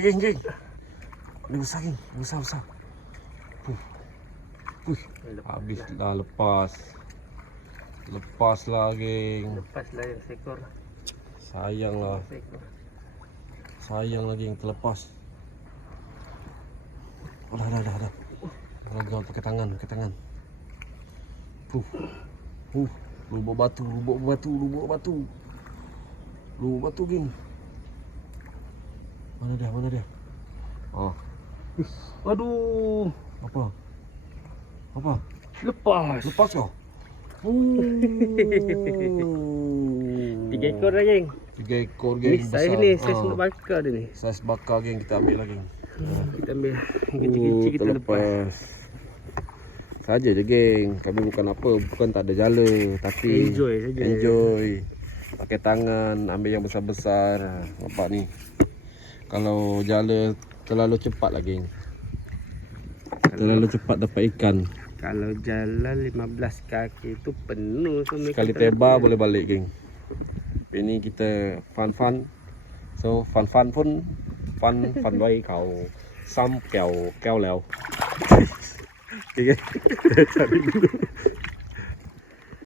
geng, geng. Ini besar, geng. Besar. Habis dah lepas. Lepas lah, geng. Lepas lah yang seekor. Sayang lah. Sayang lagi yang terlepas. Oh, dah. Gagal pakai tangan. Lubuk batu, geng. Mana dia? Oh. Aduh. Apa? Lepas Kau? 3 ekor lah, geng. 3 ekor, geng. Ni saiz ni, saiz nak bakar dia ni. Saiz bakar, geng. Kita ambil lagi. Kita ambil kecil-kecil, kita lepas. Saja je, geng. Kami bukan tak ada jala, tapi Enjoy saja. Pakai tangan, ambil yang besar-besar. Nampak ni. Kalau jala terlalu cepat lah, geng. Terlalu cepat dapat ikan. Kalau jalan 15 kaki itu penuh semua. Sekali tebar boleh balik, geng. Ini kita fun. So fun pun fun baik kau. Sam keo leo. Okay, cari dulu.